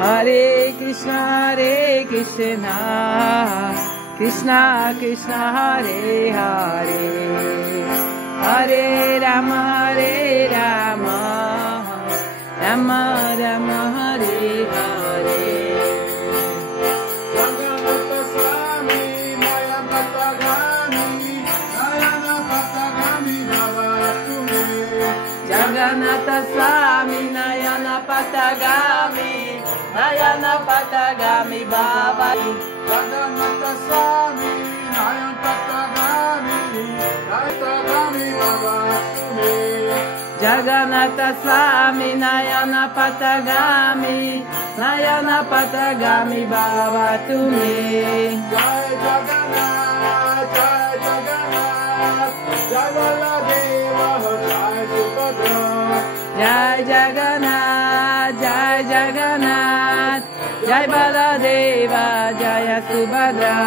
Hare Krishna, Krishna Krishna, Hare Hare, Hare Rama, Rama Rama, Hare Hare. Jagannatha Swami Nayana Patagami, Nayana Patagami Baba. Jagannatha Swami Nayana Patagami, Patagami Baba Tumi. Jagannatha Swami Nayana Patagami, Nayana Patagami Baba Tumi. Jai Jagannath, Jai Jagannath, Jai Baladeva, Jai Subhadra. Jai Jagannath, Jai Jagannath, Jai Baladeva, Jaya Subhadra.